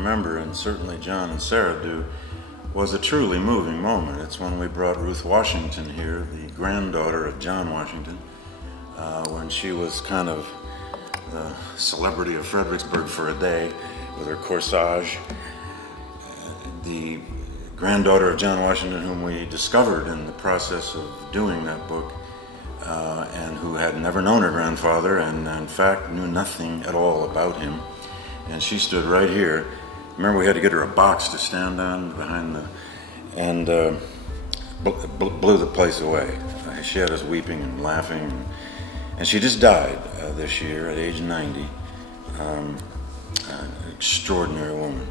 remember, and certainly John and Sarah do, was a truly moving moment. It's when we brought Ruth Washington here, the granddaughter of John Washington, when she was kind of the celebrity of Fredericksburg for a day with her corsage. The granddaughter of John Washington, whom we discovered in the process of doing that book, and who had never known her grandfather and in fact knew nothing at all about him. And she stood right here. Remember, we had to get her a box to stand on behind the, and blew the place away. She had us weeping and laughing, and she just died this year at age 90. An extraordinary woman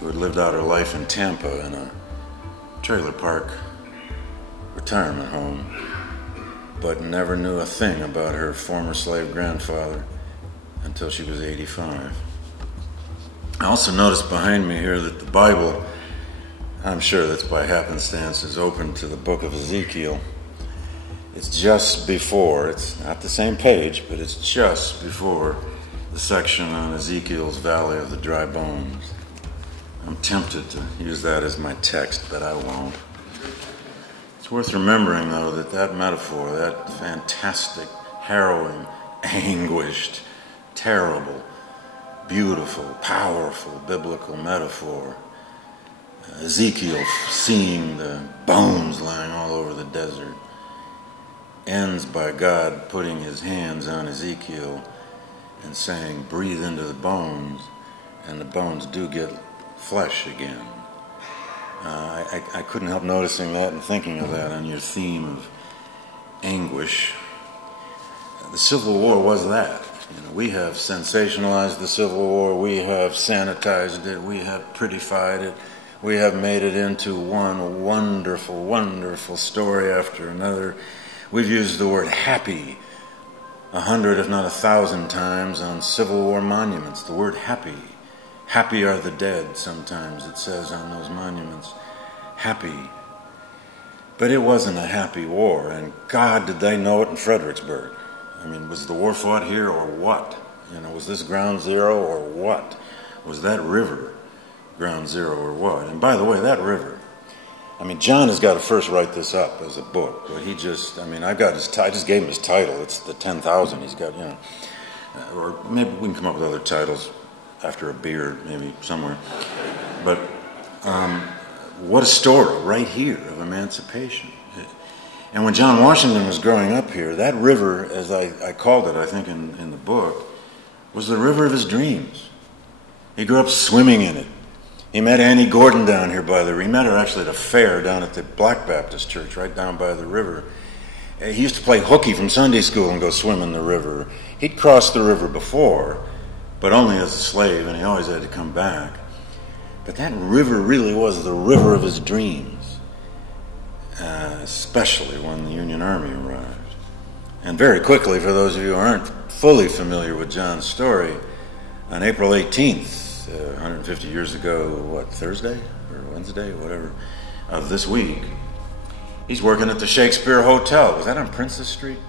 who had lived out her life in Tampa in a trailer park retirement home, but never knew a thing about her former slave grandfather until she was 85. I also noticed behind me here that the Bible, I'm sure that's by happenstance, is open to the book of Ezekiel. It's just before, it's not the same page, but it's just before the section on Ezekiel's Valley of the Dry Bones. I'm tempted to use that as my text, but I won't. It's worth remembering, though, that metaphor, that fantastic, harrowing, anguished, terrible, beautiful, powerful biblical metaphor, Ezekiel seeing the bones lying all over the desert, ends by God putting his hands on Ezekiel and saying, breathe into the bones, and the bones do get flesh again. I couldn't help noticing that and thinking of that on your theme of anguish. The Civil War was that. We have sensationalized the Civil War, we have sanitized it, we have prettified it, we have made it into one wonderful, wonderful story after another. We've used the word happy 100, if not 1,000 times on Civil War monuments. The word happy. Happy are the dead, sometimes it says on those monuments. Happy. But it wasn't a happy war, and God, did they know it in Fredericksburg. I mean, was the war fought here or what? Was this ground zero or what? Was that river ground zero or what? And by the way, that river, John has got to first write this up as a book, but he just, I just gave him his title. It's the 10,000 he's got, or maybe we can come up with other titles after a beer, maybe somewhere. But what a story right here of emancipation. And when John Washington was growing up here, that river, as I called it, I think in the book, was the river of his dreams. He grew up swimming in it. He met Annie Gordon down here by the river. He met her actually at a fair down at the Black Baptist Church right down by the river. He used to play hooky from Sunday school and go swim in the river. He'd crossed the river before, but only as a slave, and he always had to come back. But that river really was the river of his dreams. Especially when the Union Army arrived. And very quickly, for those of you who aren't fully familiar with John's story, on April 18th, 150 years ago, Thursday or Wednesday, whatever, of this week, he's working at the Shakespeare Hotel. Was that on Princess Street?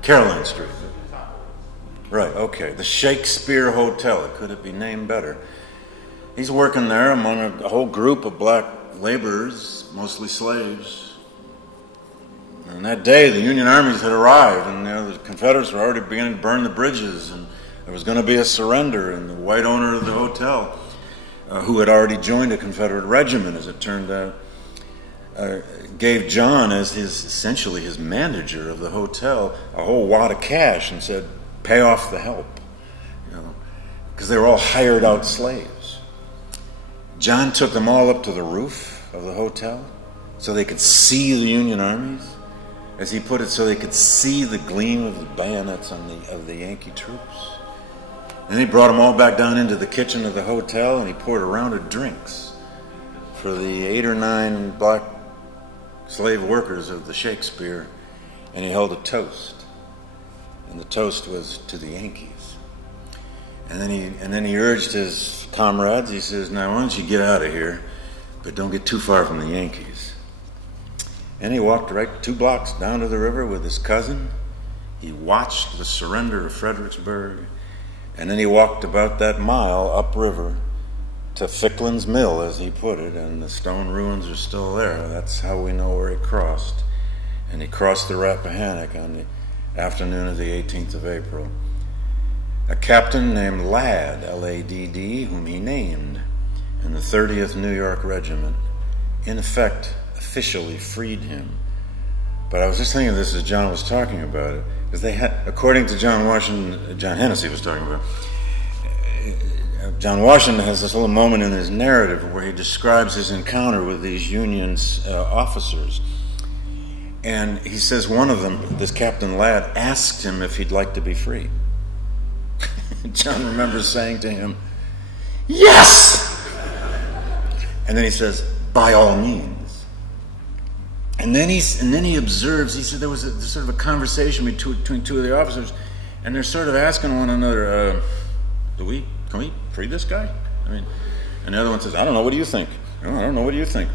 Caroline Street. Right, okay. The Shakespeare Hotel. Could it be named better? He's working there among a whole group of black laborers, mostly slaves. And that day, the Union armies had arrived, and the Confederates were already beginning to burn the bridges, and there was going to be a surrender. And the white owner of the hotel, who had already joined a Confederate regiment, as it turned out, gave John, as essentially his manager of the hotel, a whole wad of cash and said, "Pay off the help," because they were all hired out slaves. John took them all up to the roof of the hotel so they could see the Union armies, as he put it, so they could see the gleam of the bayonets of the Yankee troops. And he brought them all back down into the kitchen of the hotel, and he poured a round of drinks for the 8 or 9 black slave workers of the Shakespeare, and he held a toast. And the toast was to the Yankees. And then he urged his comrades, he says, "Now why don't you get out of here, but don't get too far from the Yankees." And he walked right 2 blocks down to the river with his cousin. He watched the surrender of Fredericksburg, And then he walked about that mile upriver to Ficklin's Mill, as he put it, and the stone ruins are still there. That's how we know where he crossed. And he crossed the Rappahannock on the afternoon of the 18th of April. A captain named Ladd, L-A-D-D, whom he named, in the 30th New York Regiment, in effect, officially freed him. But I was just thinking of this as John was talking about it, because they had, according to John Washington, John Hennessy was talking about, John Washington has this little moment in his narrative where he describes his encounter with these Union officers. And he says one of them, this Captain Ladd, asked him if he'd like to be free. John remembers saying to him, "Yes!" And then he says, "By all means." And then he observes, he said there was sort of a conversation between two of the officers, and they're sort of asking one another, can we free this guy? I mean, and the other one says, "I don't know, what do you think?" "Oh, I don't know, what do you think?"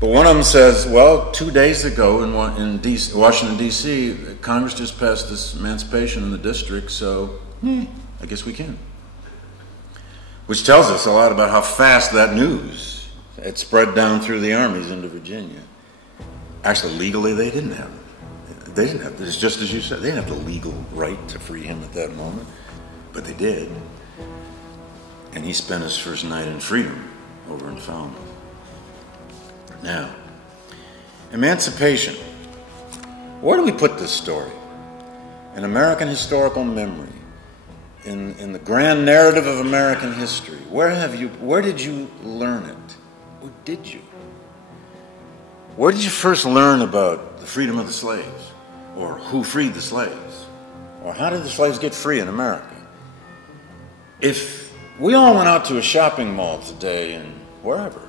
But one of them says, "Well, 2 days ago in Washington, D.C., Congress just passed this emancipation in the district, so I guess we can." Which tells us a lot about how fast that news had spread down through the armies into Virginia. Actually, legally, they didn't have it. It's just as you said, they didn't have the legal right to free him at that moment, but they did. And he spent his first night in freedom over in Falmouth. Now, emancipation. Where do we put this story? In American historical memory, in the grand narrative of American history. Where did you learn it? Or did you? Where did you first learn about the freedom of the slaves? Or who freed the slaves? Or how did the slaves get free in America? If we all went out to a shopping mall today in wherever,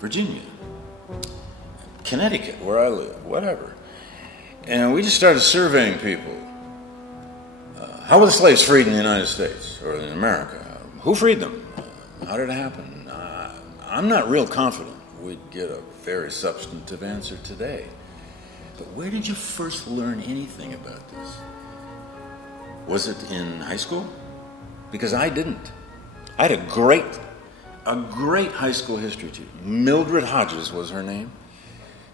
Virginia, Connecticut, where I live, whatever, and we just started surveying people, how were the slaves freed in the United States or in America? Who freed them? How did it happen? I'm not real confident we'd get a very substantive answer today. But where did you first learn anything about this? Was it in high school? Because I didn't. I had a great high school history teacher. Mildred Hodges was her name.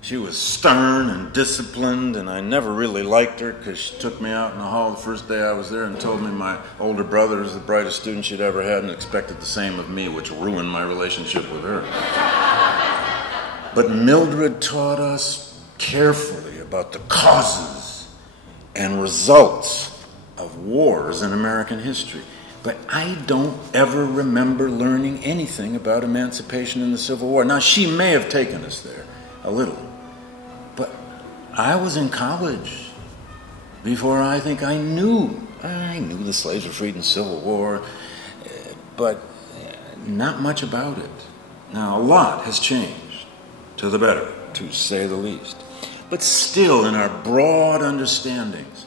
She was stern and disciplined, and I never really liked her because she took me out in the hall the first day I was there and told me my older brother was the brightest student she'd ever had and expected the same of me, which ruined my relationship with her. But Mildred taught us carefully about the causes and results of wars in American history. But I don't ever remember learning anything about emancipation in the Civil War. Now, she may have taken us there a little. But I was in college before I think I knew the slaves were freed in the Civil War, but not much about it. Now, a lot has changed to the better, to say the least. But still, in our broad understandings,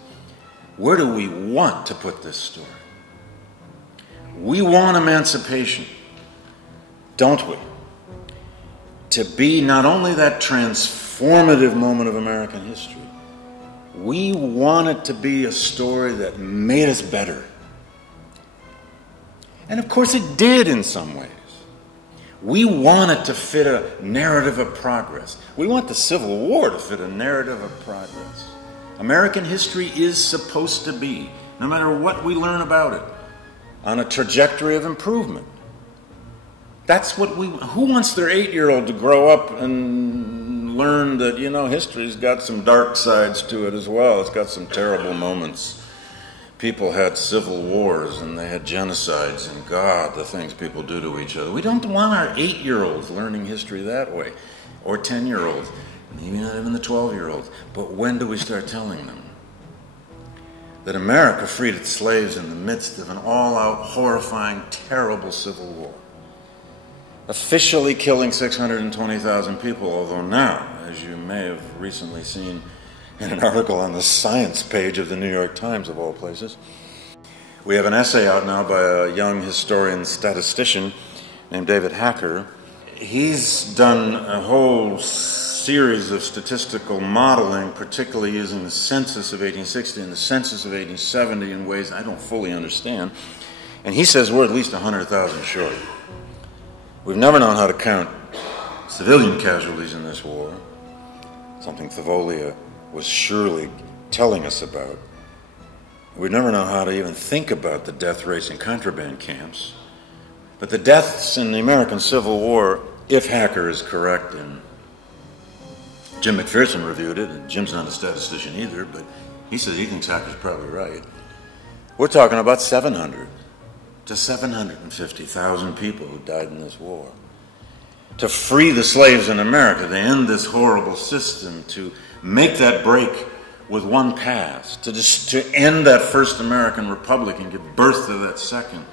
where do we want to put this story? We want emancipation, don't we? To be not only that transformative moment of American history, we want it to be a story that made us better. And of course it did in some ways. We want it to fit a narrative of progress. We want the Civil War to fit a narrative of progress. American history is supposed to be, no matter what we learn about it, on a trajectory of improvement. That's what who wants their 8-year-old to grow up and learn that, history's got some dark sides to it as well. It's got some terrible moments. People had civil wars and they had genocides, and God, the things people do to each other. We don't want our 8-year-olds learning history that way, or 10-year-olds, maybe not even the 12-year-olds. But when do we start telling them that America freed its slaves in the midst of an all-out, horrifying, terrible civil war, officially killing 620,000 people, although now, as you may have recently seen in an article on the science page of the New York Times, of all places, we have an essay out now by a young historian statistician named David Hacker. He's done a whole series of statistical modeling, particularly using the census of 1860 and the census of 1870 in ways I don't fully understand. And he says we're at least 100,000 short. We've never known how to count civilian casualties in this war, something Thavolia was surely telling us about. We've never known how to even think about the death rates in contraband camps. But the deaths in the American Civil War, if Hacker is correct, and Jim McPherson reviewed it, and Jim's not a statistician either, but he says he thinks Hacker's probably right. We're talking about 700 to 750,000 people who died in this war. To free the slaves in America, to end this horrible system, to make that break with one pass, to end that first American Republic and give birth to that second,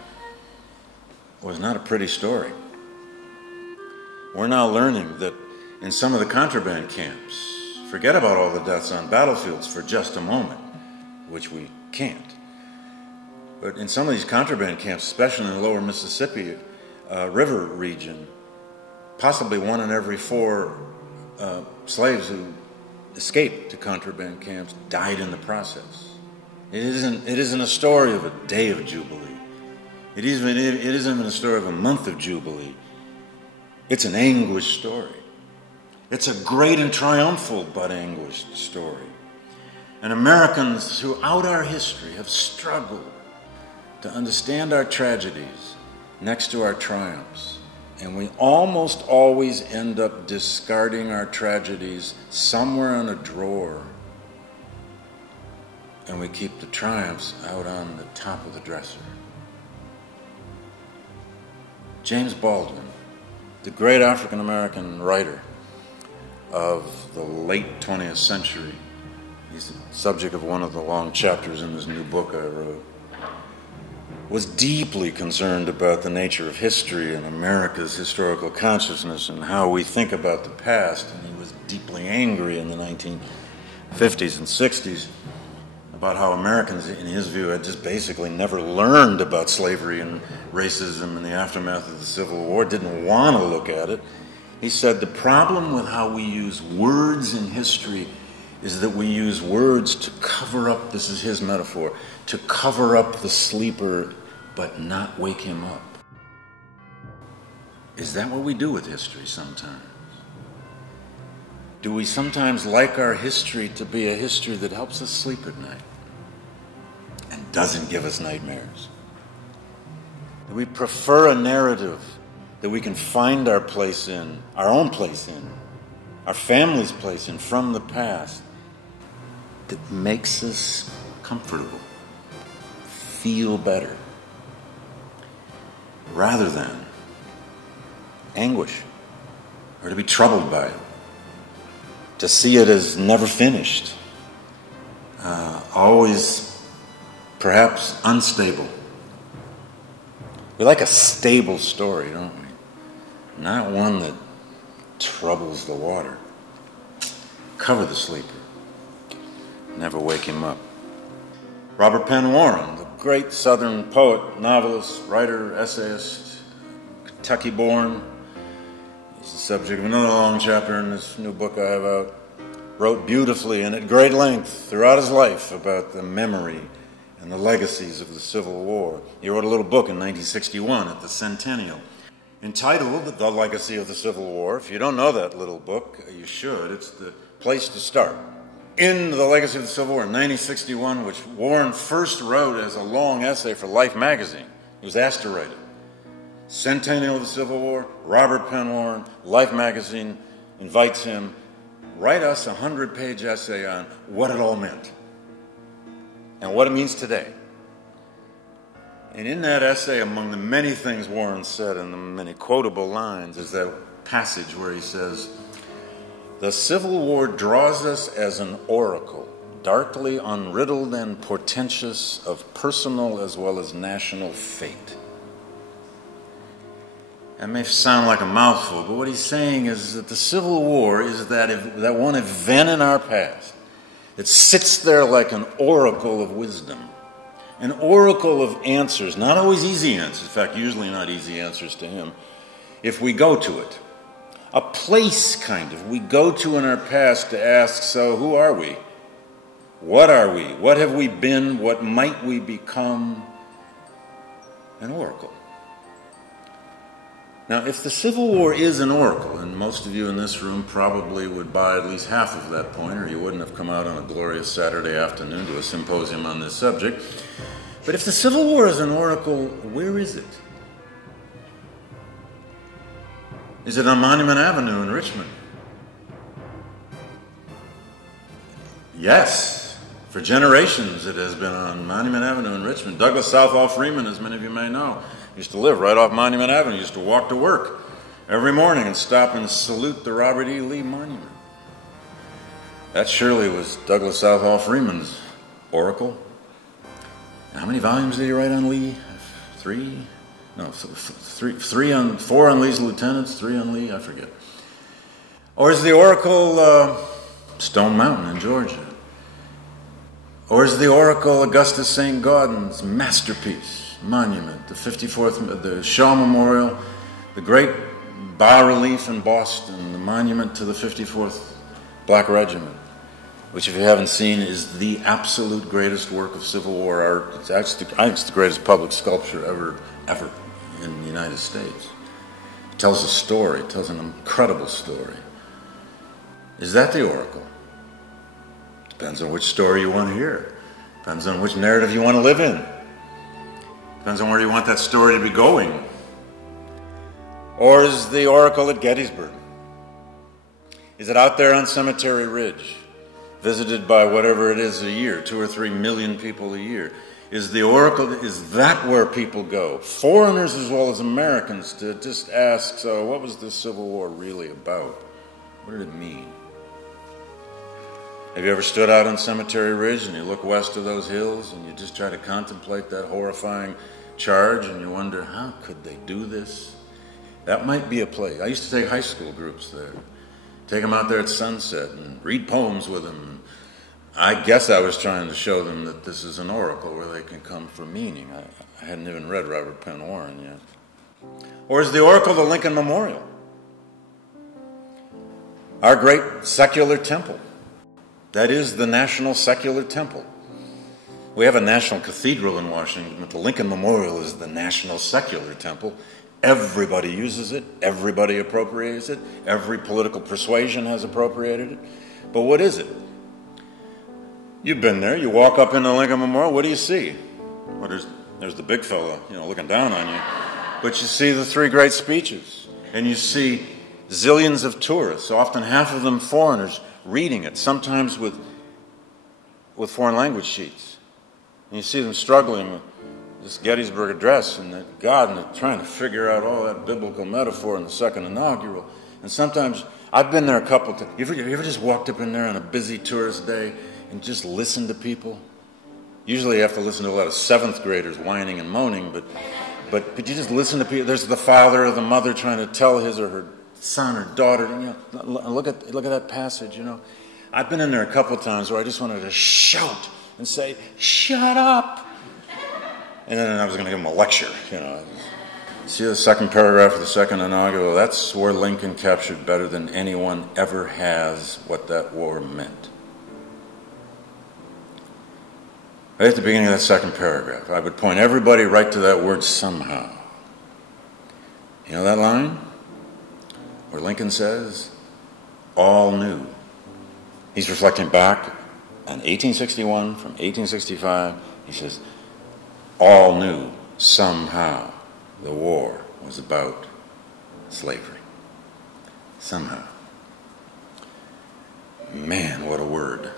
was not a pretty story. We're now learning that in some of the contraband camps, forget about all the deaths on battlefields for just a moment, which we can't. But in some of these contraband camps, especially in the lower Mississippi River region, possibly 1 in every 4 slaves who escaped to contraband camps died in the process. It isn't a story of a day of Jubilee. It isn't even a story of a month of Jubilee. It's an anguished story. It's a great and triumphal but anguished story. And Americans throughout our history have struggled to understand our tragedies next to our triumphs. And we almost always end up discarding our tragedies somewhere in a drawer. And we keep the triumphs out on the top of the dresser. James Baldwin, the great African-American writer of the late 20th century, he's the subject of one of the long chapters in this new book I wrote, was deeply concerned about the nature of history and America's historical consciousness and how we think about the past. And he was deeply angry in the 1950s and 60s about how Americans, in his view, had just basically never learned about slavery and racism in the aftermath of the Civil War, didn't want to look at it. He said the problem with how we use words in history is that we use words to cover up, this is his metaphor, to cover up the sleeper but not wake him up. Is that what we do with history sometimes? Do we sometimes like our history to be a history that helps us sleep at night and doesn't give us nightmares? Do we prefer a narrative that we can find our place in, our own place in, our family's place in from the past, that makes us comfortable, feel better, rather than anguish or to be troubled by it, to see it as never finished, always perhaps unstable. We like a stable story, don't we? Not one that troubles the water. Cover the sleeper. Never wake him up. Robert Penn Warren, the great Southern poet, novelist, writer, essayist, Kentucky-born. He's the subject of another long chapter in this new book I have out. Wrote beautifully and at great length throughout his life about the memory and the legacies of the Civil War. He wrote a little book in 1961 at the Centennial entitled The Legacy of the Civil War. If you don't know that little book, you should. It's the place to start. In The Legacy of the Civil War in 1961, which Warren first wrote as a long essay for Life magazine. He was asked to write it. Centennial of the Civil War, Robert Penn Warren, Life magazine invites him, write us a 100-page essay on what it all meant and what it means today. And in that essay, among the many things Warren said and the many quotable lines, is that passage where he says, "The Civil War draws us as an oracle, darkly unriddled and portentous of personal as well as national fate." That may sound like a mouthful, but what he's saying is that the Civil War is that one event in our past that sits there like an oracle of wisdom, an oracle of answers, not always easy answers, in fact, usually not easy answers to him, if we go to it. A place, kind of, we go to in our past to ask, so who are we? What are we? What have we been? What might we become? an oracle. Now, if the Civil War is an oracle, and most of you in this room probably would buy at least half of that point, or you wouldn't have come out on a glorious Saturday afternoon to a symposium on this subject. But if the Civil War is an oracle, where is it? Is it on Monument Avenue in Richmond? Yes. For generations it has been on Monument Avenue in Richmond. Douglas Southall Freeman, as many of you may know, used to live right off Monument Avenue. He used to walk to work every morning and stop and salute the Robert E. Lee Monument. That surely was Douglas Southall Freeman's oracle. How many volumes did he write on Lee? 3? No, 4 on Lee's lieutenants, 3 on Lee, I forget. Or is the oracle Stone Mountain in Georgia? Or is the oracle Augustus St. Gaudens's masterpiece, monument, the 54th, the Shaw Memorial, the great bas-relief in Boston, the monument to the 54th Black Regiment, which, if you haven't seen, is the absolute greatest work of Civil War art. It's actually, I think it's the greatest public sculpture ever in the United States. It tells a story. It tells an incredible story. Is that the oracle? Depends on which story you want to hear. Depends on which narrative you want to live in. Depends on where you want that story to be going. Or is the oracle at Gettysburg? Is it out there on Cemetery Ridge, visited by whatever it is a year, 2 or 3 million people a year? Is the oracle, is that where people go, foreigners as well as Americans, to just ask, so what was the Civil War really about? What did it mean? Have you ever stood out on Cemetery Ridge and you look west of those hills and you just try to contemplate that horrifying charge and you wonder, how could they do this? That might be a place. I used to take high school groups there. Take them out there at sunset and read poems with them. I guess I was trying to show them that this is an oracle where they can come for meaning. I hadn't even read Robert Penn Warren yet. Or is the oracle the Lincoln Memorial? Our great secular temple. That is the National Secular Temple. We have a national cathedral in Washington, but the Lincoln Memorial is the National Secular Temple. Everybody uses it. Everybody appropriates it. Every political persuasion has appropriated it. But what is it? You've been there. You walk up in the Lincoln Memorial. What do you see? Well, there's the big fellow, looking down on you. But you see the 3 great speeches. And you see zillions of tourists, often half of them foreigners, reading it, sometimes with foreign language sheets. And you see them struggling with this Gettysburg Address and that God, and they're trying to figure out all that biblical metaphor in the second inaugural. And sometimes, I've been there a couple of times. You ever just walked up in there on a busy tourist day and just listened to people? Usually you have to listen to a lot of 7th graders whining and moaning, but you just listen to people. There's the father or the mother trying to tell his or her son or daughter, look at that passage, I've been in there a couple of times where I just wanted to shout and say, shut up! And then I was going to give them a lecture, See the second paragraph of the second inaugural? That's where Lincoln captured better than anyone ever has what that war meant. Right at the beginning of that second paragraph, I would point everybody right to that word somehow. You know that line? Where Lincoln says, all new. He's reflecting back on 1861, from 1865. He says, all new, somehow, the war was about slavery. Somehow. Man, what a word.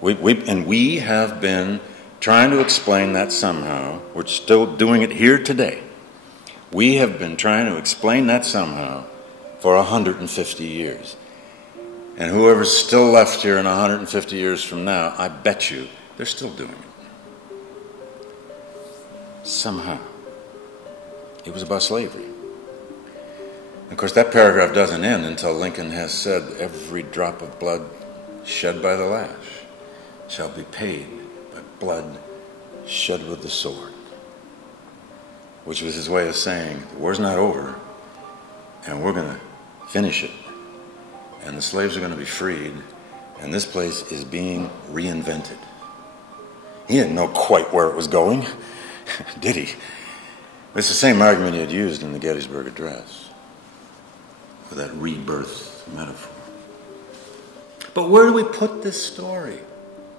We have been trying to explain that somehow. We're still doing it here today. We have been trying to explain that somehow for 150 years. And whoever's still left here in 150 years from now, I bet you they're still doing it. Somehow. It was about slavery. Of course, that paragraph doesn't end until Lincoln has said, every drop of blood shed by the lash shall be paid by blood shed with the sword. Which was his way of saying, the war's not over, and we're going to finish it. And the slaves are going to be freed, and this place is being reinvented. He didn't know quite where it was going, did he? It's the same argument he had used in the Gettysburg Address for that rebirth metaphor. But where do we put this story?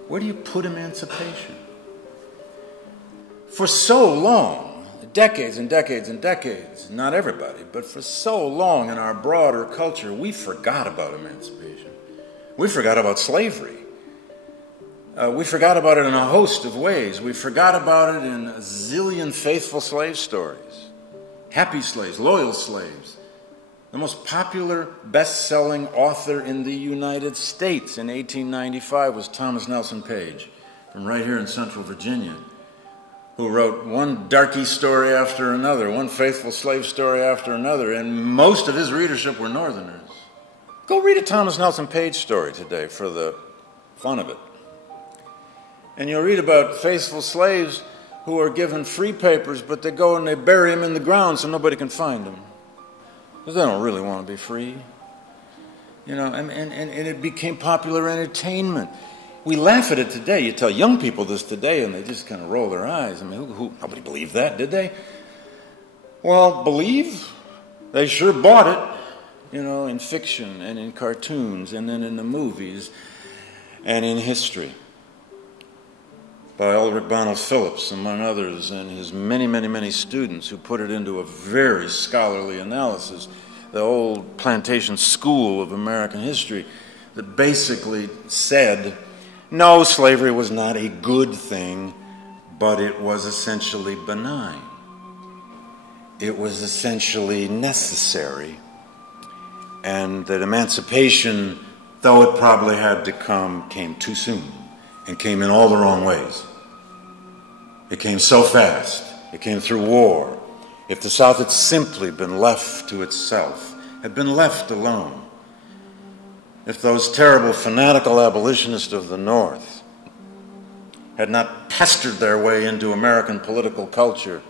Where do you put emancipation? For so long, decades and decades and decades, not everybody, but for so long in our broader culture, we forgot about emancipation. We forgot about slavery. We forgot about it in a host of ways. We forgot about it in a zillion faithful slave stories. Happy slaves, loyal slaves. The most popular best-selling author in the United States in 1895 was Thomas Nelson Page, from right here in Central Virginia, who wrote one darky story after another, one faithful slave story after another, and most of his readership were Northerners. Go read a Thomas Nelson Page story today for the fun of it. And you'll read about faithful slaves who are given free papers, but they go and they bury them in the ground so nobody can find them. Because they don't really want to be free. You know, and it became popular entertainment. We laugh at it today. You tell young people this today and they just kind of roll their eyes. I mean, nobody believed that, did they? Well, believe? They sure bought it, you know, in fiction and in cartoons and then in the movies and in history. By Ulrich Bonhoeffer Phillips, among others, and his many, many, many students who put it into a very scholarly analysis, the old plantation school of American history that basically said, no, slavery was not a good thing, but it was essentially benign. It was essentially necessary, and that emancipation, though it probably had to come, came too soon. And came in all the wrong ways. It came so fast. It came through war. If the South had simply been left to itself, had been left alone, if those terrible fanatical abolitionists of the North had not pestered their way into American political culture,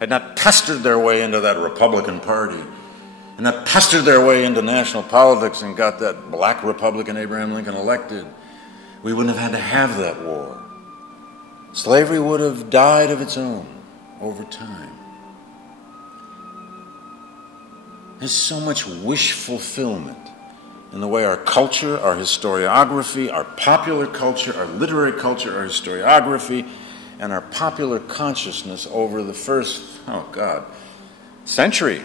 had not pestered their way into that Republican Party, and not pestered their way into national politics and got that black Republican Abraham Lincoln elected, we wouldn't have had to have that war. Slavery would have died of its own over time. There's so much wish fulfillment in the way our culture, our historiography, our popular culture, our literary culture, our historiography, and our popular consciousness over the first, century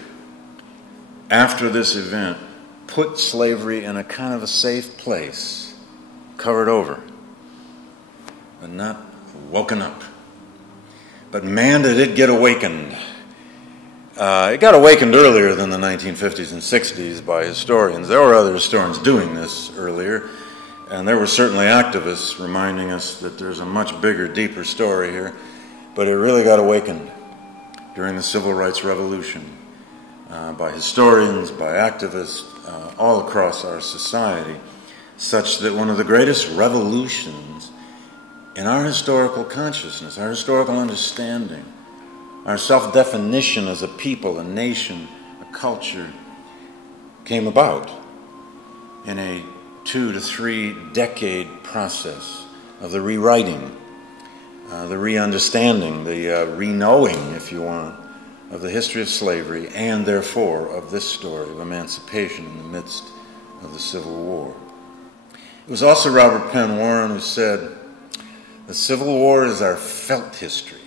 after this event put slavery in a kind of a safe place. Covered over, but not woken up. But man, did it get awakened. It got awakened earlier than the 1950s and 60s by historians. There were other historians doing this earlier, and there were certainly activists reminding us that there's a much bigger, deeper story here. But it really got awakened during the Civil Rights Revolution by historians, by activists, all across our society, such that one of the greatest revolutions in our historical consciousness, our historical understanding, our self-definition as a people, a nation, a culture, came about in a 2 to 3 decade process of the rewriting, the re-understanding, the re-knowing, if you want, of the history of slavery and therefore of this story of emancipation in the midst of the Civil War. It was also Robert Penn Warren who said, the Civil War is our felt history.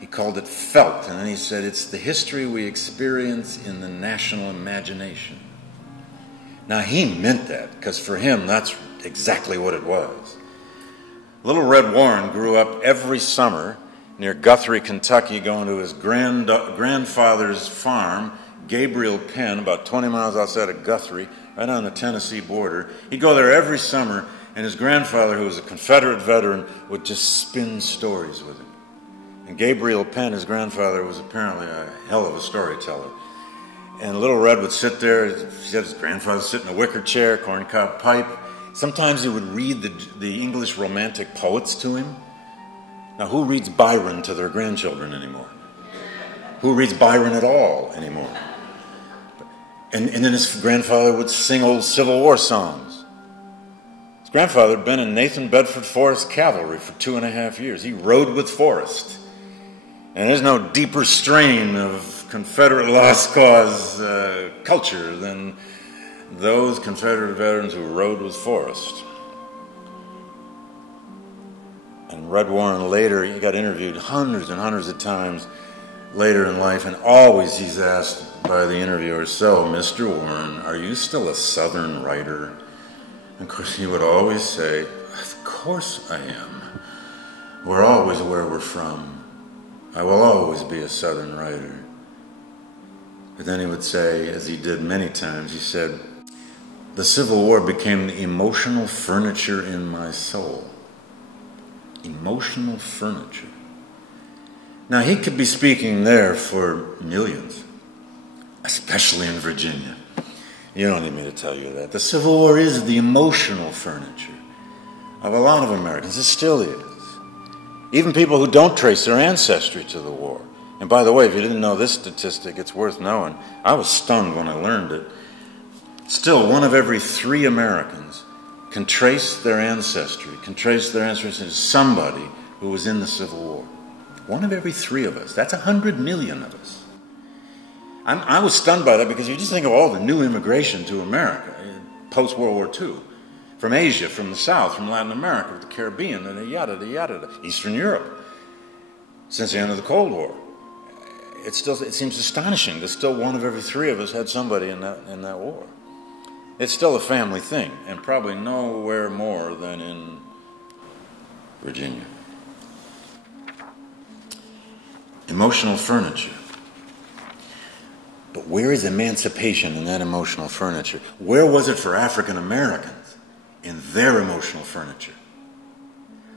He called it felt, and then he said, it's the history we experience in the national imagination. Now, he meant that, because for him, that's exactly what it was. Little Red Warren grew up every summer near Guthrie, Kentucky, going to his grandfather's farm, Gabriel Penn, about 20 miles outside of Guthrie, right on the Tennessee border. He'd go there every summer, and his grandfather, who was a Confederate veteran, would just spin stories with him. And Gabriel Penn, his grandfather, was apparently a hell of a storyteller. And Little Red would sit there. He said his grandfather would sit in a wicker chair, corncob pipe. Sometimes he would read the English Romantic poets to him. Now, who reads Byron to their grandchildren anymore? Who reads Byron at all anymore? And then his grandfather would sing old Civil War songs. His grandfather had been in Nathan Bedford Forrest Cavalry for 2.5 years. He rode with Forrest. And there's no deeper strain of Confederate lost cause culture than those Confederate veterans who rode with Forrest. And Red Warren later, he got interviewed hundreds and hundreds of times later in life, and always he's asked by the interviewer, "So, Mr. Warren, are you still a Southern writer?" And of course he would always say, "Of course I am. We're always where we're from. I will always be a Southern writer." But then he would say, as he did many times, he said, "The Civil War became the emotional furniture in my soul." Emotional furniture. Now, he could be speaking there for millions, especially in Virginia. You don't need me to tell you that. The Civil War is the emotional furniture of a lot of Americans. It still is. Even people who don't trace their ancestry to the war. And by the way, if you didn't know this statistic, it's worth knowing. I was stunned when I learned it. Still, 1 of every 3 Americans can trace their ancestry, to somebody who was in the Civil War. 1 of every 3 of us. That's 100 million of us. I was stunned by that because you just think of all the new immigration to America post-World War II. From Asia, from the South, from Latin America, the Caribbean, and yada, Eastern Europe. Since the end of the Cold War. It seems astonishing that still 1 of every 3 of us had somebody in that war. It's still a family thing, and probably nowhere more than in Virginia. Emotional furniture. But where is emancipation in that emotional furniture? Where was it for African Americans in their emotional furniture?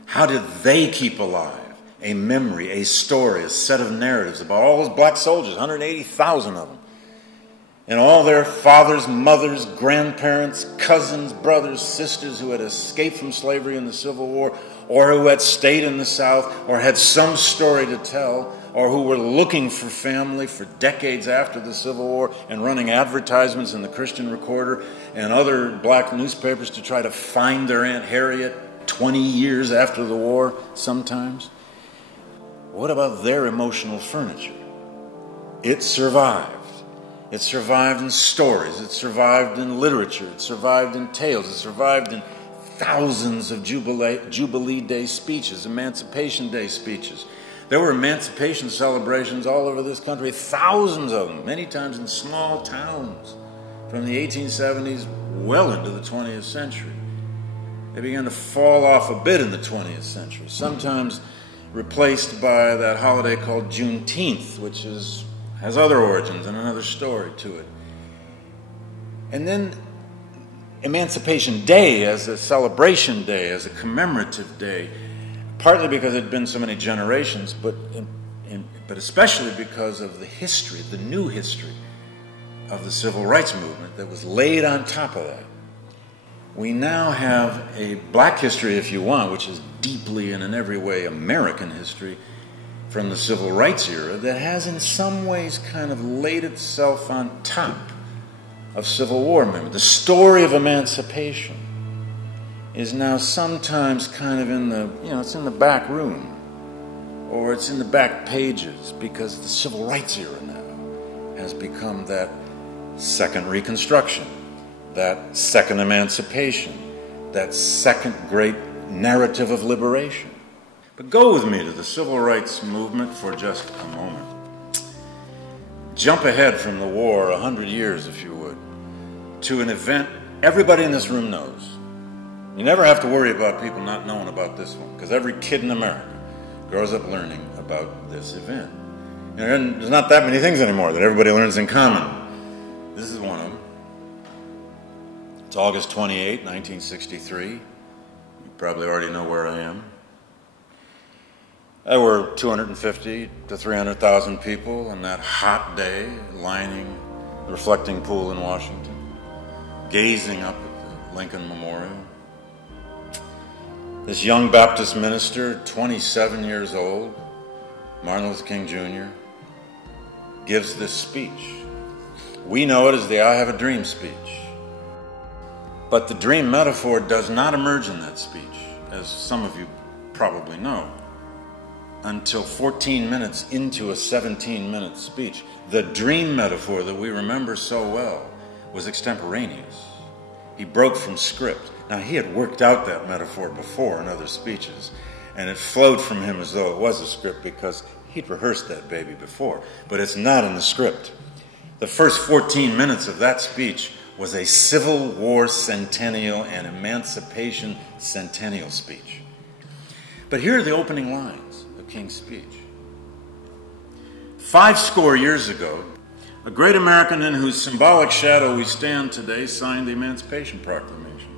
How did they keep alive a memory, a story, a set of narratives about all those black soldiers, 180,000 of them, and all their fathers, mothers, grandparents, cousins, brothers, sisters who had escaped from slavery in the Civil War, or who had stayed in the South, or had some story to tell, or who were looking for family for decades after the Civil War and running advertisements in the Christian Recorder and other black newspapers to try to find their Aunt Harriet 20 years after the war sometimes. What about their emotional furniture? It survived. It survived in stories. It survived in literature. It survived in tales. It survived in thousands of Jubilee Day speeches, Emancipation Day speeches. There were emancipation celebrations all over this country, thousands of them, many times in small towns, from the 1870s well into the 20th century. They began to fall off a bit in the 20th century, sometimes replaced by that holiday called Juneteenth, which has other origins and another story to it. And then Emancipation Day as a celebration day, as a commemorative day, partly because it had been so many generations, but especially because of the history, the new history of the Civil Rights Movement that was laid on top of that. We now have a black history, if you want, which is deeply and in every way American history from the Civil Rights era that has in some ways kind of laid itself on top of Civil War memory. The story of emancipation is now sometimes kind of in the, it's in the back room, or it's in the back pages, because the Civil Rights era now has become that second Reconstruction, that second emancipation, that second great narrative of liberation. But go with me to the Civil Rights Movement for just a moment. Jump ahead from the war 100 years, if you would, to an event everybody in this room knows. You never have to worry about people not knowing about this one, because every kid in America grows up learning about this event. There's not that many things anymore that everybody learns in common. This is one of them. It's August 28, 1963. You probably already know where I am. There were 250 to 300,000 people on that hot day lining the reflecting pool in Washington, gazing up at the Lincoln Memorial. This young Baptist minister, 27 years old, Martin Luther King Jr., gives this speech. We know it as the I Have a Dream speech. But the dream metaphor does not emerge in that speech, as some of you probably know. until 14 minutes into a 17-minute speech. The dream metaphor that we remember so well was extemporaneous. He broke from script. Now, he had worked out that metaphor before in other speeches, and it flowed from him as though it was a script because he'd rehearsed that baby before, but it's not in the script. The first 14 minutes of that speech was a Civil War centennial and Emancipation centennial speech. But here are the opening lines of King's speech. 50 years ago, a great American in whose symbolic shadow we stand today signed the Emancipation Proclamation.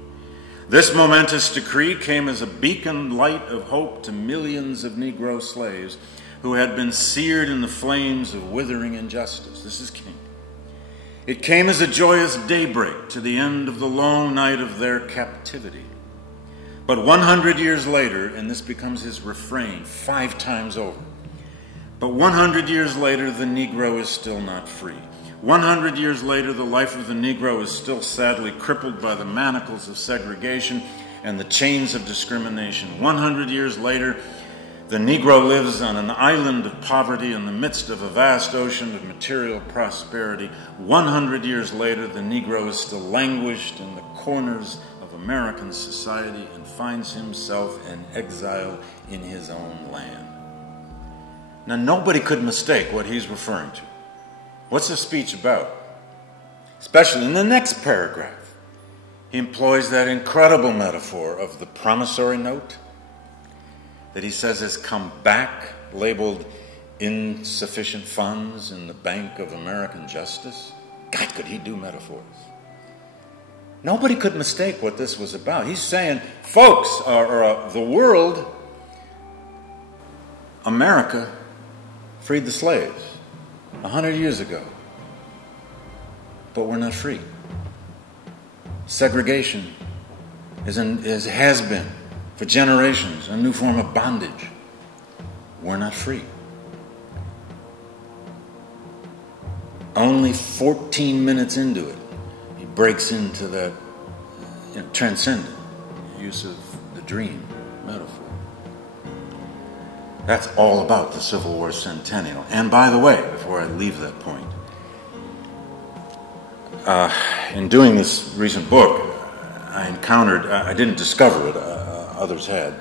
This momentous decree came as a beacon light of hope to millions of Negro slaves who had been seared in the flames of withering injustice. This is King. It came as a joyous daybreak to the end of the long night of their captivity. But 100 years later, and this becomes his refrain 5 times over, but 100 years later, the Negro is still not free. 100 years later, the life of the Negro is still sadly crippled by the manacles of segregation and the chains of discrimination. 100 years later, the Negro lives on an island of poverty in the midst of a vast ocean of material prosperity. 100 years later, the Negro is still languished in the corners of American society and finds himself an exile in his own land. Now, nobody could mistake what he's referring to. What's the speech about? Especially in the next paragraph. He employs that incredible metaphor of the promissory note that he says has come back, labeled insufficient funds in the Bank of American Justice. God, could he do metaphors? Nobody could mistake what this was about. He's saying, folks, the world, America, freed the slaves 100 years ago, but we're not free. Segregation has been for generations a new form of bondage. We're not free. Only 14 minutes into it, he breaks into that transcendent use of the dream metaphor. That's all about the Civil War centennial. And by the way, before I leave that point, in doing this recent book, I encountered, I didn't discover it, others had.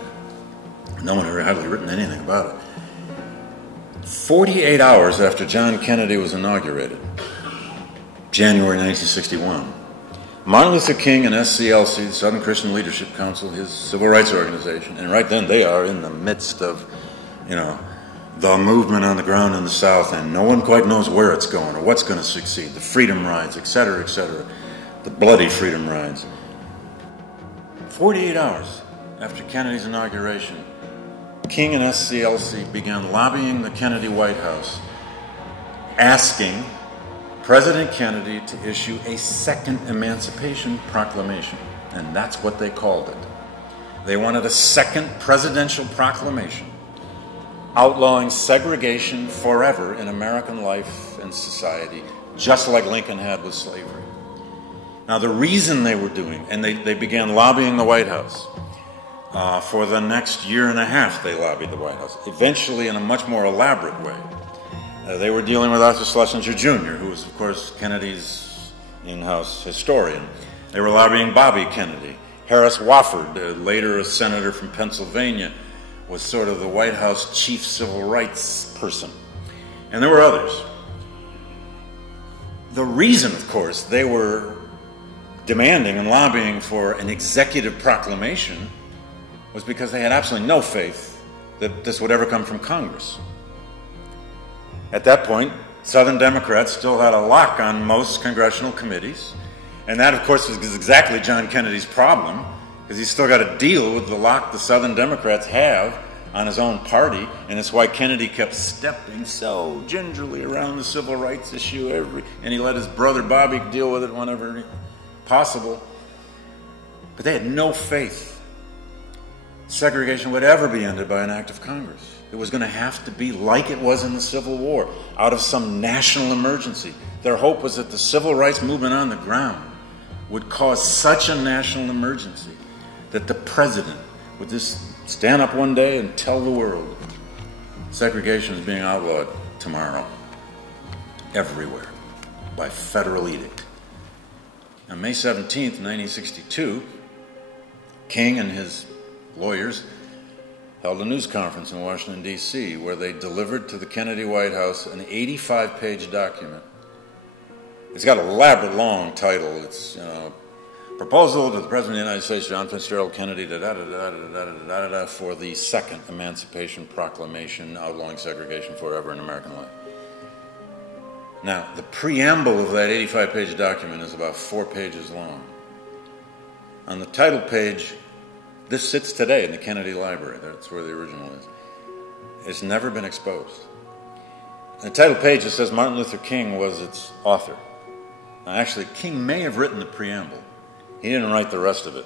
No one had hardly written anything about it. 48 hours after John Kennedy was inaugurated, January 1961, Martin Luther King and SCLC, the Southern Christian Leadership Council, his civil rights organization, and right then they are in the midst of the movement on the ground in the South, and no one quite knows where it's going or what's going to succeed. The freedom rides, etc., the bloody freedom rides. 48 hours after Kennedy's inauguration, King and SCLC began lobbying the Kennedy White House, asking President Kennedy to issue a second Emancipation Proclamation, and that's what they called it. They wanted a second presidential proclamation outlawing segregation forever in American life and society, just like Lincoln had with slavery. Now, the reason they were doing, and they began lobbying the White House. For the next year and a half, they lobbied the White House, eventually in a much more elaborate way. They were dealing with Arthur Schlesinger Jr., who was, of course, Kennedy's in-house historian. They were lobbying Bobby Kennedy. Harris Wofford, later a senator from Pennsylvania, was sort of the White House chief civil rights person. And there were others. The reason, of course, they were demanding and lobbying for an executive proclamation was because they had absolutely no faith that this would ever come from Congress. At that point, Southern Democrats still had a lock on most congressional committees, and that, of course, was exactly John Kennedy's problem, because he's still got to deal with the lock the Southern Democrats have on his own party, and it's why Kennedy kept stepping so gingerly around the civil rights issue and he let his brother Bobby deal with it whenever possible. But they had no faith segregation would ever be ended by an act of Congress. It was going to have to be like it was in the Civil War, out of some national emergency. Their hope was that the civil rights movement on the ground would cause such a national emergency that the president would just stand up one day and tell the world, Segregation is being outlawed tomorrow, everywhere, by federal edict. On May 17th, 1962, King and his lawyers held a news conference in Washington, D.C., where they delivered to the Kennedy White House an 85-page document. It's got an elaborate, long title. It's, Proposal to the President of the United States, John Fitzgerald Kennedy, for the Second Emancipation Proclamation outlawing segregation forever in American life. Now, the preamble of that 85-page document is about 4 pages long. On the title page, this sits today in the Kennedy Library. That's where the original is. It's never been exposed. On the title page, it says Martin Luther King was its author. Now, actually, King may have written the preamble. He didn't write the rest of it.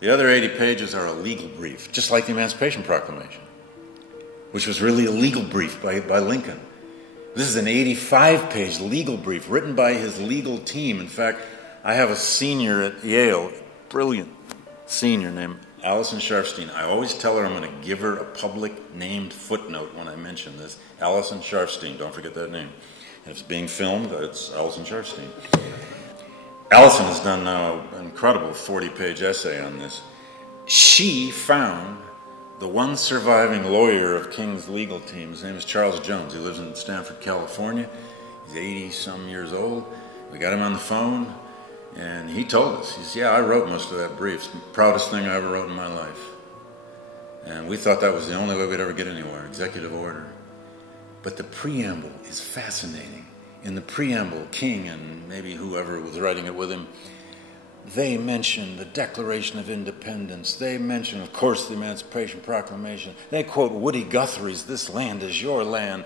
The other 80 pages are a legal brief, just like the Emancipation Proclamation, which was really a legal brief by Lincoln. This is an 85-page legal brief written by his legal team. In fact, I have a senior at Yale, brilliant senior named Allison Sharfstein. I always tell her I'm going to give her a public named footnote when I mention this. Allison Sharfstein, don't forget that name. And if it's being filmed, it's Allison Sharfstein. Allison has done now an incredible 40-page essay on this. She found the one surviving lawyer of King's legal team. His name is Charles Jones. He lives in Stanford, California. He's 80-some years old. We got him on the phone, and he told us, he said, yeah, I wrote most of that brief. It's the proudest thing I ever wrote in my life. And we thought that was the only way we'd ever get anywhere, executive order. But the preamble is fascinating. In the preamble, King and maybe whoever was writing it with him, they mention the Declaration of Independence. They mention, of course, the Emancipation Proclamation. They quote Woody Guthrie's "This Land is Your Land."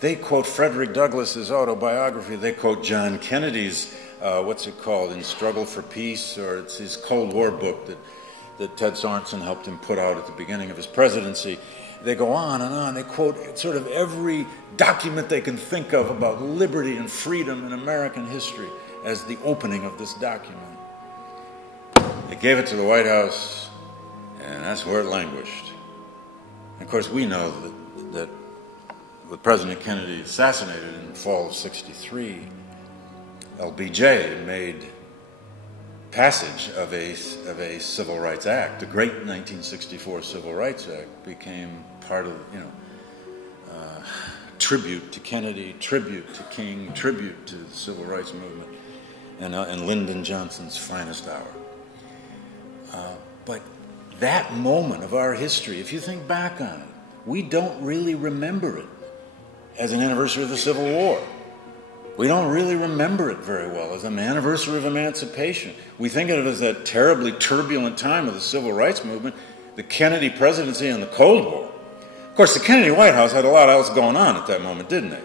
They quote Frederick Douglass's autobiography. They quote John Kennedy's, what's it called, In Struggle for Peace, or it's his Cold War book that Ted Sorensen helped him put out at the beginning of his presidency. They go on and on. They quote sort of every document they can think of about liberty and freedom in American history as the opening of this document. They gave it to the White House, and that's where it languished. And of course, we know that with President Kennedy assassinated in the fall of '63, LBJ made passage of a Civil Rights Act. The great 1964 Civil Rights Act became part of, tribute to Kennedy, tribute to King, tribute to the Civil Rights Movement, and Lyndon Johnson's finest hour. But that moment of our history, if you think back on it, we don't really remember it as an anniversary of the Civil War. We don't really remember it very well as an anniversary of emancipation. We think of it as that terribly turbulent time of the Civil Rights Movement, the Kennedy presidency, and the Cold War. Of course, the Kennedy White House had a lot else going on at that moment, didn't they?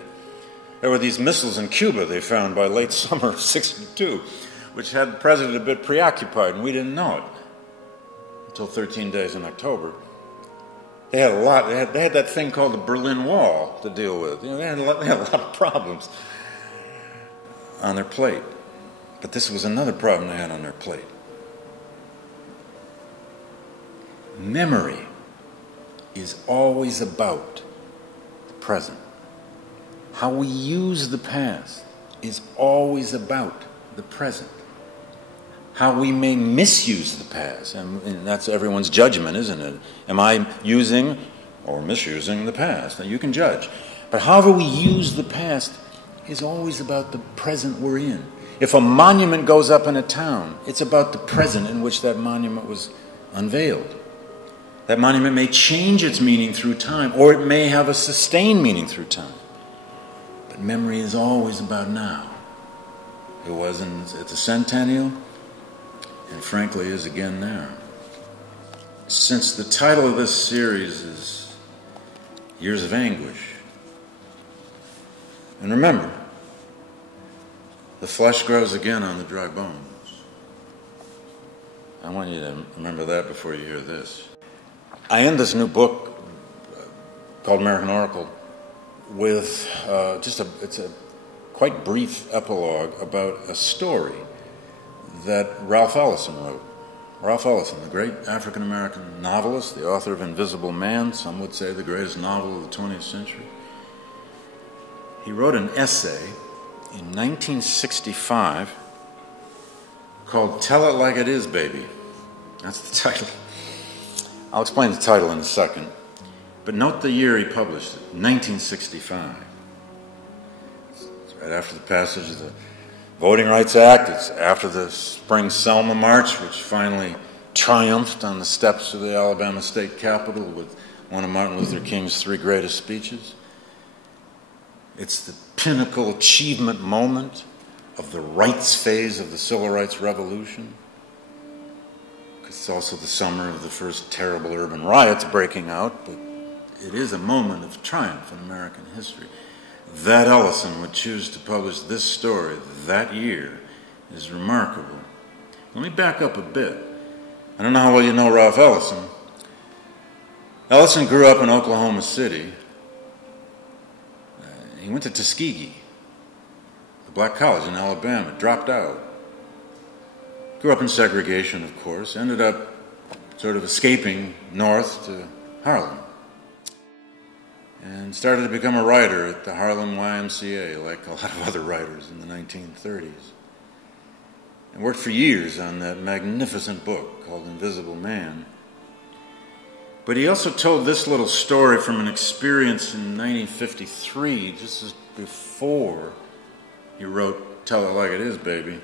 There were these missiles in Cuba they found by late summer of '62, which had the president a bit preoccupied, and we didn't know it until 13 days in October. They had a lot. They had that thing called the Berlin Wall to deal with. They had a lot of problems on their plate. But this was another problem they had on their plate. Memory is always about the present. How we use the past is always about the present. How we may misuse the past, and that's everyone's judgment, isn't it? Am I using or misusing the past? Now, you can judge. But however we use the past is always about the present we're in. If a monument goes up in a town, it's about the present in which that monument was unveiled. That monument may change its meaning through time, or it may have a sustained meaning through time. But memory is always about now. It was at the centennial, and frankly is again now. Since the title of this series is Years of Anguish, and remember, the flesh grows again on the dry bones. I want you to remember that before you hear this. I end this new book called American Oracle with it's a quite brief epilogue about a story that Ralph Ellison wrote. Ralph Ellison, the great African-American novelist, the author of Invisible Man, some would say the greatest novel of the 20th century. He wrote an essay in 1965 called Tell It Like It Is, Baby. That's the title. I'll explain the title in a second. But note the year he published it, 1965. It's right after the passage of the Voting Rights Act. It's after the Spring Selma March, which finally triumphed on the steps of the Alabama State Capitol with one of Martin Luther King's 3 greatest speeches. It's the pinnacle achievement moment of the rights phase of the Civil Rights Revolution. It's also the summer of the first terrible urban riots breaking out, but it is a moment of triumph in American history. That Ellison would choose to publish this story that year is remarkable. Let me back up a bit. I don't know how well you know Ralph Ellison. Ellison grew up in Oklahoma City. He went to Tuskegee, a black college in Alabama, dropped out. Grew up in segregation, of course, ended up sort of escaping north to Harlem. And started to become a writer at the Harlem YMCA, like a lot of other writers in the 1930s. And worked for years on that magnificent book called Invisible Man. But he also told this little story from an experience in 1953, just as before he wrote Tell It Like It Is, Baby.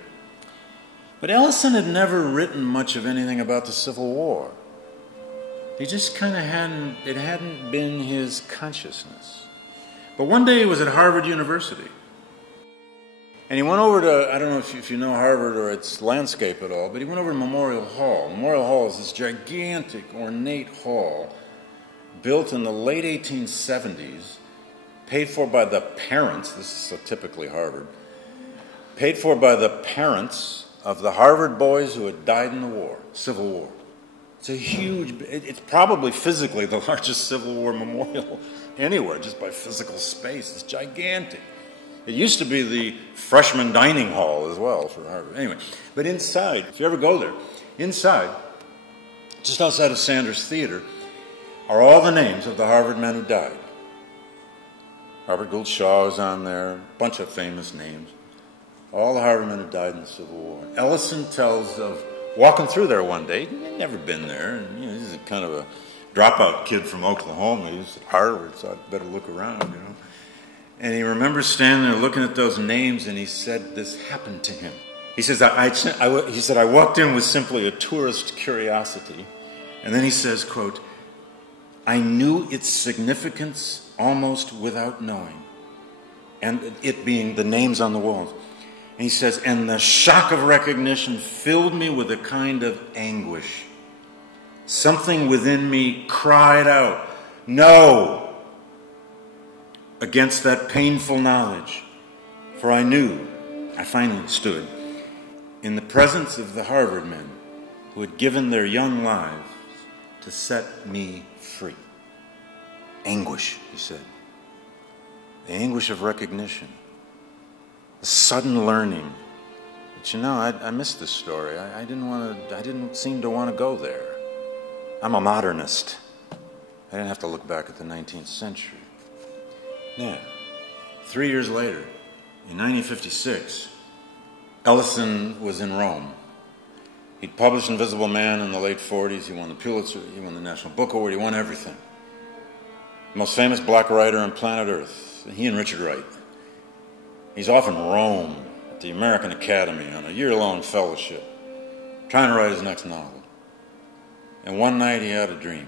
But Ellison had never written much of anything about the Civil War. He just kind of hadn't been his consciousness. But one day he was at Harvard University. And he went over to, I don't know if you know Harvard or its landscape at all, but he went over to Memorial Hall. Memorial Hall is this gigantic, ornate hall built in the late 1870s, paid for by the parents, this is so typically Harvard, paid for by the parents of the Harvard boys who had died in the war, Civil War. It's a huge, it's probably physically the largest Civil War memorial anywhere, just by physical space. It's gigantic. It used to be the freshman dining hall as well for Harvard. Anyway, but inside, if you ever go there, inside, just outside of Sanders Theater, are all the names of the Harvard men who died. Robert Gould Shaw is on there, a bunch of famous names. All the Harvard men who died in the Civil War. Ellison tells of walking through there one day. He'd never been there, and he's a kind of a dropout kid from Oklahoma. He's at Harvard, so I'd better look around, And he remembers standing there looking at those names, and he said this happened to him. He says, I walked in with simply a tourist curiosity. And then he says, quote, I knew its significance almost without knowing. And it being the names on the walls. And he says, and the shock of recognition filled me with a kind of anguish. Something within me cried out, no, against that painful knowledge. For I knew, I finally stood, in the presence of the Harvard men who had given their young lives to set me free. Anguish, he said. The anguish of recognition. The sudden learning. But I missed this story. I didn't seem to want to go there. I'm a modernist. I didn't have to look back at the 19th century. Now, 3 years later, in 1956, Ellison was in Rome. He'd published Invisible Man in the late 40s. He won the Pulitzer, he won the National Book Award, he won everything. The most famous black writer on planet Earth, he and Richard Wright. He's off in Rome at the American Academy on a year-long fellowship, trying to write his next novel. And one night he had a dream.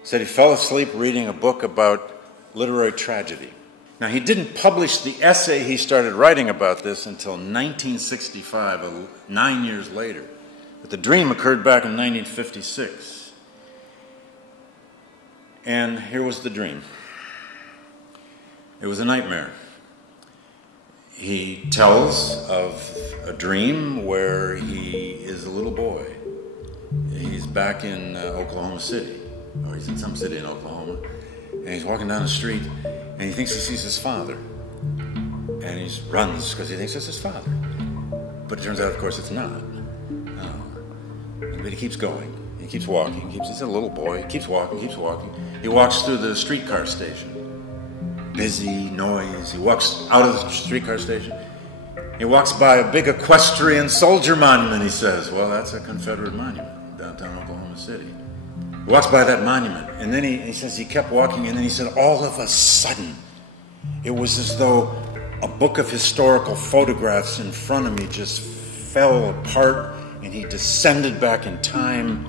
He said he fell asleep reading a book about literary tragedy. Now, he didn't publish the essay he started writing about this until 1965, 9 years later. But the dream occurred back in 1956. And here was the dream. It was a nightmare. He tells of a dream where he is a little boy. He's back in Oklahoma City, or he's in some city in Oklahoma, and he's walking down the street, and he thinks he sees his father. And he runs because he thinks it's his father. But it turns out, of course, it's not. No. but he keeps going. He keeps walking. He's a little boy. He keeps walking, keeps walking. He walks through the streetcar station. Busy, noise. He walks out of the streetcar station. He walks by a big equestrian soldier monument, he says. Well, that's a Confederate monument, downtown Oklahoma City. He walks by that monument, and then he says he kept walking, and then he said, all of a sudden, it was as though a book of historical photographs in front of me just fell apart, and he descended back in time,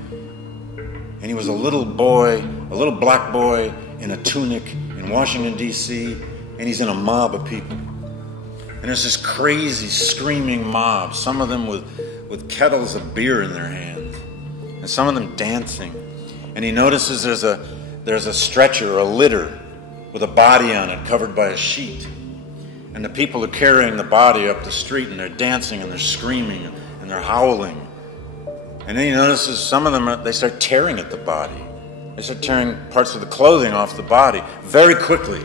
and he was a little boy, a little black boy in a tunic in Washington, D.C., and he's in a mob of people. And there's this crazy, screaming mob, some of them with kettles of beer in their hands, and some of them dancing. And he notices there's a stretcher, or a litter, with a body on it covered by a sheet. And the people are carrying the body up the street, and they're dancing, and they're screaming, and they're howling. And then he notices some of them, they start tearing at the body. They start tearing parts of the clothing off the body. Very quickly,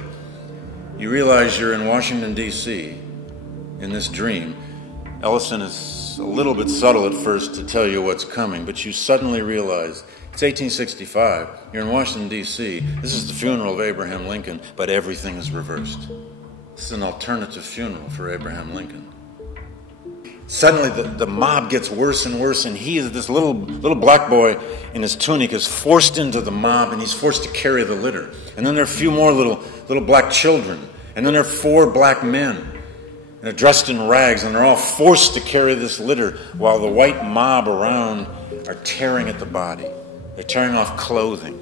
you realize you're in Washington, D.C., in this dream. Ellison is a little bit subtle at first to tell you what's coming, but you suddenly realize it's 1865. You're in Washington, D.C. This is the funeral of Abraham Lincoln, but everything is reversed. This is an alternative funeral for Abraham Lincoln. Suddenly, the mob gets worse and worse, and he is this little black boy in his tunic is forced into the mob, and he's forced to carry the litter. And then there are a few more little black children, and then there are 4 black men, and they're dressed in rags, and they're all forced to carry this litter while the white mob around are tearing at the body. They're tearing off clothing,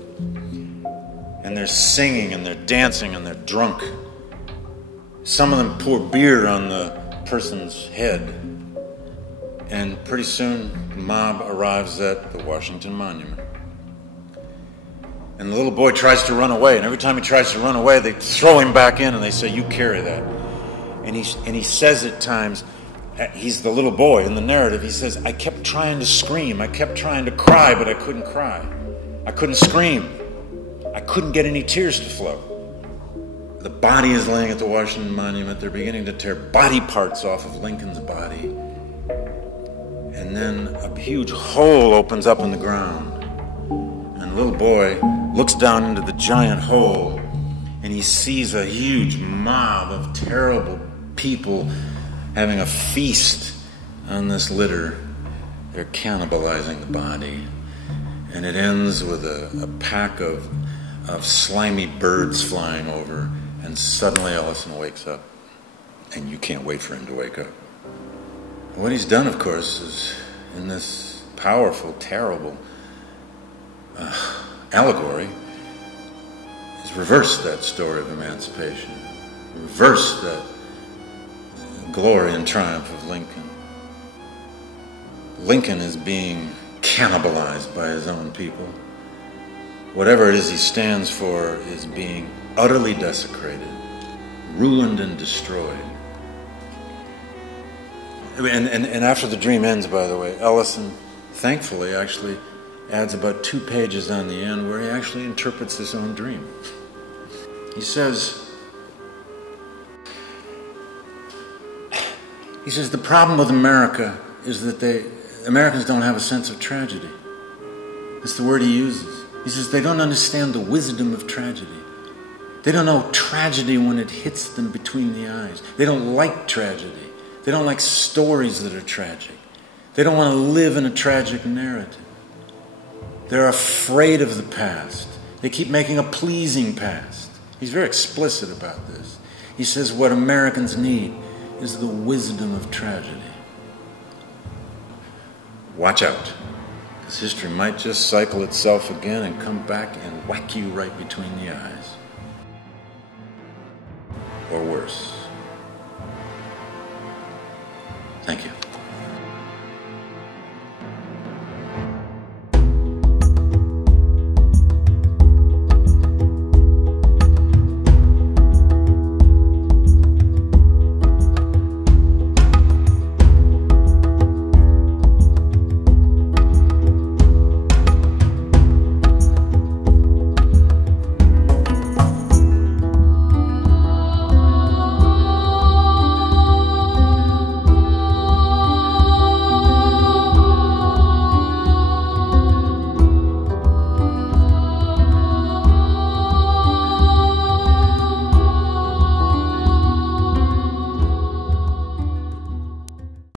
and they're singing, and they're dancing, and they're drunk. Some of them pour beer on the person's head. And pretty soon, the mob arrives at the Washington Monument. And the little boy tries to run away, and every time he tries to run away, they throw him back in, and they say, you carry that. And he says at times, he's the little boy in the narrative, he says, I kept trying to scream, I kept trying to cry, but I couldn't cry. I couldn't scream. I couldn't get any tears to flow. The body is laying at the Washington Monument. They're beginning to tear body parts off of Lincoln's body. And then a huge hole opens up in the ground. And the little boy looks down into the giant hole, and he sees a huge mob of terrible people having a feast on this litter. They're cannibalizing the body. And it ends with a pack of slimy birds flying over. And suddenly Ellison wakes up. And you can't wait for him to wake up. What he's done, of course, is in this powerful, terrible allegory, is reversed that story of emancipation, reversed that glory and triumph of Lincoln. Lincoln is being cannibalized by his own people. Whatever it is he stands for is being utterly desecrated, ruined and destroyed. And after the dream ends, by the way, Ellison, thankfully, actually adds about 2 pages on the end where he actually interprets his own dream. He says, the problem with America is that Americans don't have a sense of tragedy. That's the word he uses. He says they don't understand the wisdom of tragedy. They don't know tragedy when it hits them between the eyes. They don't like tragedy. They don't like stories that are tragic. They don't want to live in a tragic narrative. They're afraid of the past. They keep making a pleasing past. He's very explicit about this. He says what Americans need is the wisdom of tragedy. Watch out, because history might just cycle itself again and come back and whack you right between the eyes. Or worse. Thank you.